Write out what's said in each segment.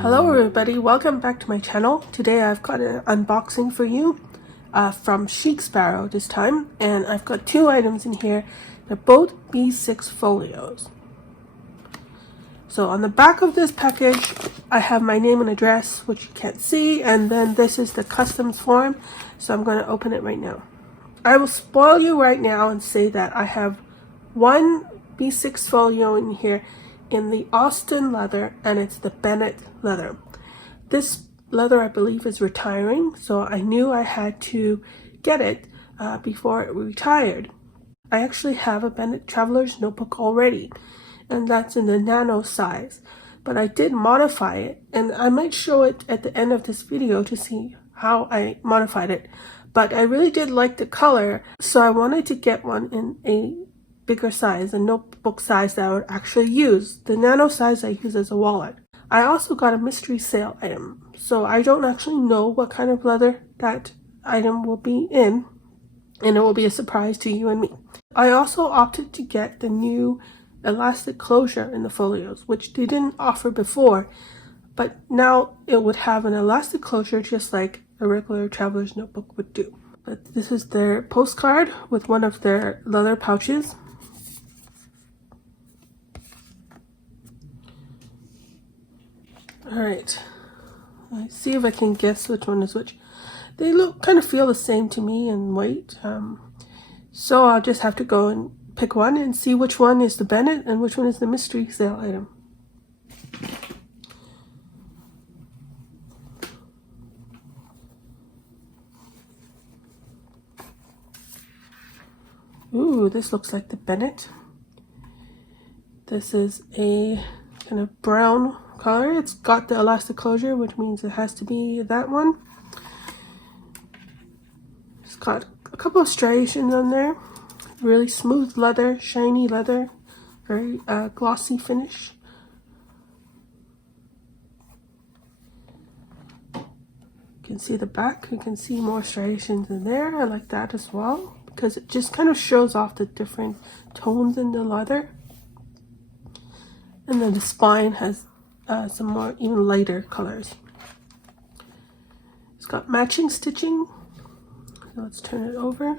Hello everybody, welcome back to my channel. Today I've got an unboxing for you from Chic Sparrow this time, and I've got two items in here. They're both B6 Folios. So on the back of this package I have my name and address, which you can't see, and then this is the customs form, so I'm going to open it right now. I will spoil you right now and say that I have one B6 Folio in here in the Austen leather, and it's the Bennett leather. This leather I believe is retiring, so I knew I had to get it before it retired. I actually have a Bennett Traveler's Notebook already, and that's in the nano size, but I did modify it, and I might show it at the end of this video to see how I modified it. But I really did like the color, so I wanted to get one in a bigger size, a notebook size that I would actually use. The nano size I use as a wallet. I also got a mystery sale item, so I don't actually know what kind of leather that item will be in, and it will be a surprise to you and me. I also opted to get the new elastic closure in the folios, which they didn't offer before, but now it would have an elastic closure just like a regular traveler's notebook would do. But this is their postcard with one of their leather pouches. Alright, let's see if I can guess which one is which. They kind of feel the same to me in weight, so I'll just have to go and pick one and see which one is the Bennett and which one is the mystery sale item. Ooh, this looks like the Bennett. This is a kind of brown color. It's got the elastic closure, which means it has to be that one. It's got a couple of striations on there. Really smooth leather, shiny leather, very glossy finish. You can see the back. You can see more striations in there. I like that as well, because it just kind of shows off the different tones in the leather. And then the spine has some more even lighter colors. It's got matching stitching. So let's turn it over.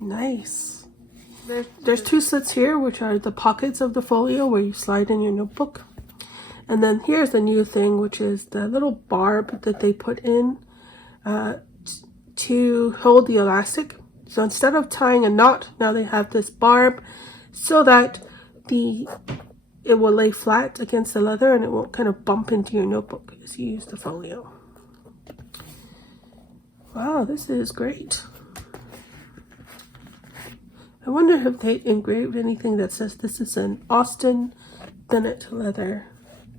Nice. There's two slits here, which are the pockets of the folio where you slide in your notebook. And then here's the new thing, which is the little barb that they put in to hold the elastic. So instead of tying a knot, now they have this barb so that it will lay flat against the leather and it won't kind of bump into your notebook as you use the folio. Wow, this is great. I wonder if they engraved anything that says this is an Austen Bennet leather,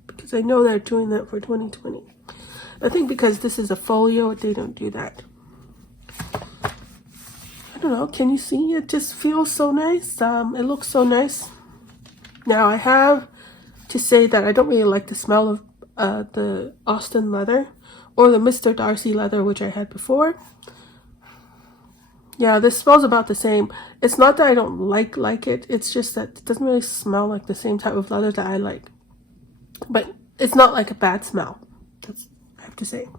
because I know they're doing that for 2020. I think because this is a folio, they don't do that. I don't know, can you see? It just feels so nice. It looks so nice. Now I have to say that I don't really like the smell of the Austen leather or the Mr. Darcy leather, which I had before. Yeah, this smells about the same. It's not that I don't like it, it's just that it doesn't really smell like the same type of leather that I like. But it's not like a bad smell, that's I have to say.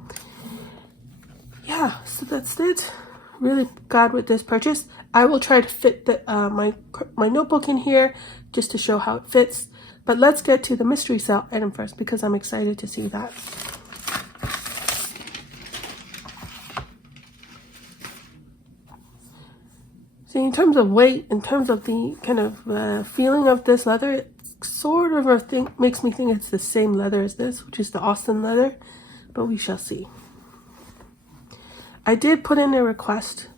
Yeah, so that's it. Really glad with this purchase. I will try to fit my notebook in here just to show how it fits. But let's get to the mystery sale item first, because I'm excited to see that. See, in terms of weight, in terms of the kind of feeling of this leather, it sort of makes me think it's the same leather as this, which is the Austen leather, but we shall see. I did put in a request.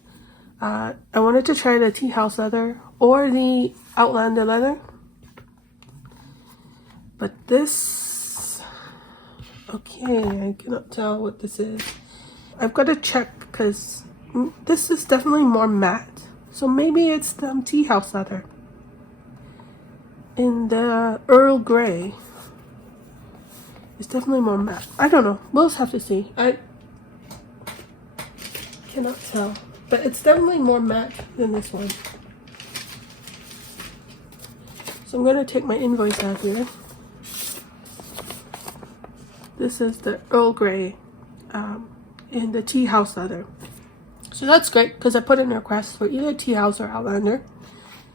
I wanted to try the tea house leather or the Outlander leather, but this, okay, I cannot tell what this is. I've got to check, because this is definitely more matte. So maybe it's the tea house leather in the Earl Grey. It's definitely more matte. I don't know. We'll just have to see. I cannot tell. But it's definitely more matte than this one. So I'm going to take my invoice out here. This is the Earl Grey in the tea house leather. So that's great because I put in a request for either tea house or Outlander.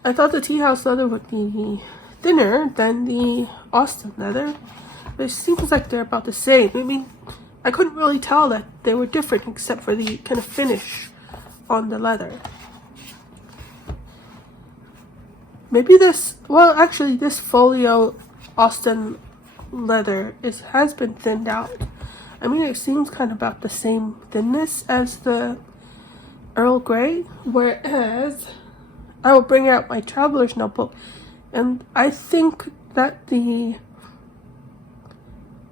I thought the tea house leather would be thinner than the Austen leather, but it seems like they're about the same. I mean, I couldn't really tell that they were different except for the kind of finish on the leather. Maybe this, well, actually this folio Austen leather has been thinned out. I mean, it seems kind of about the same thinness as the Earl Grey, whereas I will bring out my traveler's notebook, and I think that the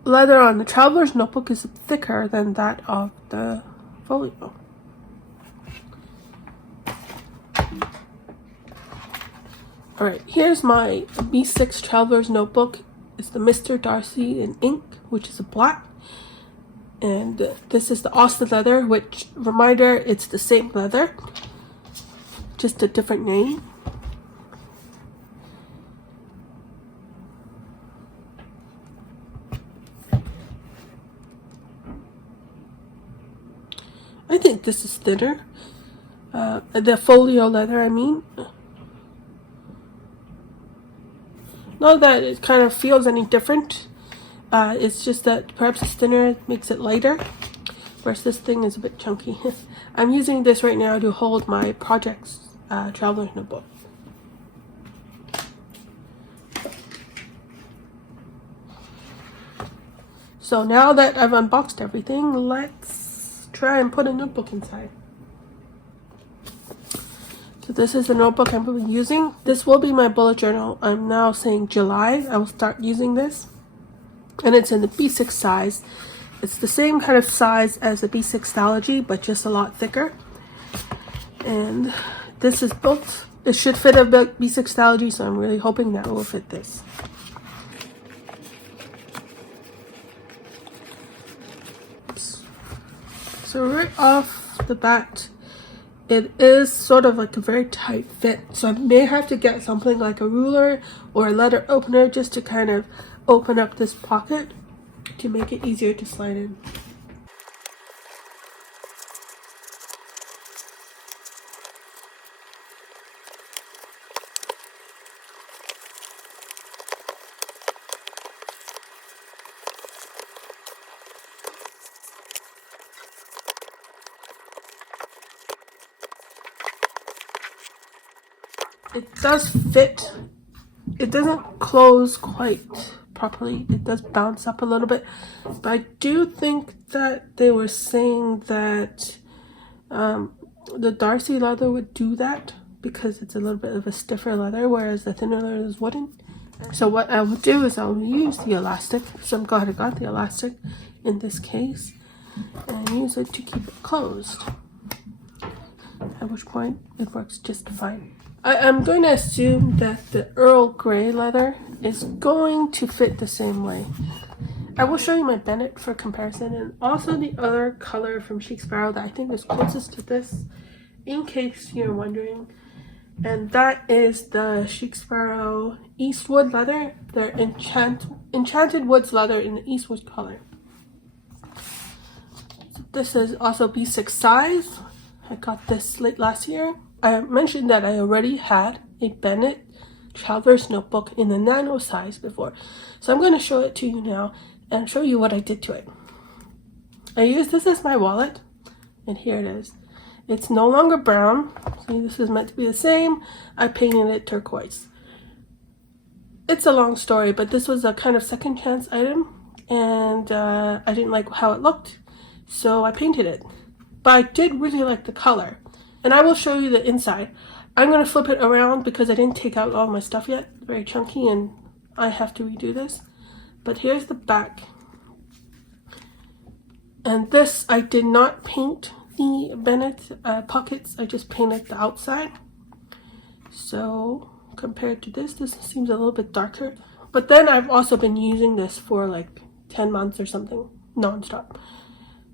leather on the traveler's notebook is thicker than that of the folio. Alright, here's my B6 traveler's notebook. It's the Mr. Darcy in ink, which is a black. And this is the Austen leather, which, reminder, it's the same leather, just a different name. I think this is thinner. The folio leather, I mean. Not that it kind of feels any different. It's just that perhaps it's thinner, it makes it lighter. Whereas this thing is a bit chunky. I'm using this right now to hold my project's traveler's notebook. So now that I've unboxed everything, let's try and put a notebook inside. So this is the notebook I'm going to be using. This will be my bullet journal. I'm now saying July. I will start using this. And it's in the B6 size. It's the same kind of size as the B6 Stalogy, but just a lot thicker. And this is both. It should fit a B6 Stalogy, so I'm really hoping that it will fit this. So right off the bat, it is sort of like a very tight fit, so I may have to get something like a ruler or a letter opener just to kind of open up this pocket to make it easier to slide in. It does fit. It doesn't close quite properly. It does bounce up a little bit. But I do think that they were saying that the Darcy leather would do that because it's a little bit of a stiffer leather, whereas the thinner leather is wooden. So what I will do is I'll use the elastic. So I'm glad I got the elastic in this case and use it to keep it closed. At which point it works just fine. I'm going to assume that the Earl Grey leather is going to fit the same way. I will show you my Bennett for comparison, and also the other color from Chic Sparrow that I think is closest to this, in case you're wondering. And that is the Chic Sparrow Eastwood leather. They're Enchanted Woods leather in the Eastwood color. So this is also B6 size. I got this late last year. I mentioned that I already had a Bennett traveler's notebook in the nano size before. So I'm going to show it to you now and show you what I did to it. I used this as my wallet, and here it is. It's no longer brown. See, this is meant to be the same. I painted it turquoise. It's a long story, but this was a kind of second chance item, and I didn't like how it looked, so I painted it. But I did really like the color. And I will show you the inside. I'm going to flip it around because I didn't take out all my stuff yet. Very chunky and I have to redo this. But here's the back. And this, I did not paint the Bennett pockets. I just painted the outside. So compared to this seems a little bit darker. But then I've also been using this for like 10 months or something, non-stop.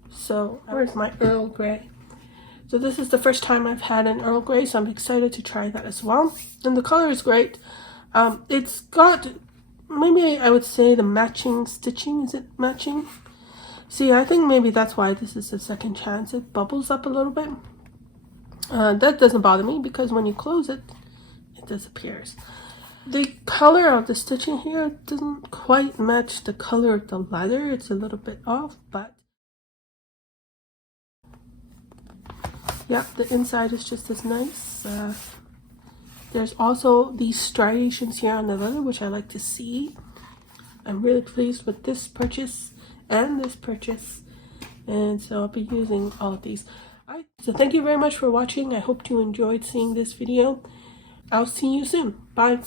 So where's my Earl Grey? So this is the first time I've had an Earl Grey, so I'm excited to try that as well. And the color is great. It's got, maybe I would say the matching stitching. Is it matching? See, I think maybe that's why this is the second chance. It bubbles up a little bit. That doesn't bother me because when you close it, it disappears. The color of the stitching here doesn't quite match the color of the leather. It's a little bit off, but yeah, the inside is just as nice. There's also these striations here on the leather, which I like to see. I'm really pleased with this purchase and this purchase, and so I'll be using all of these. Alright, so thank you very much for watching. I hope you enjoyed seeing this video. I'll see you soon. Bye.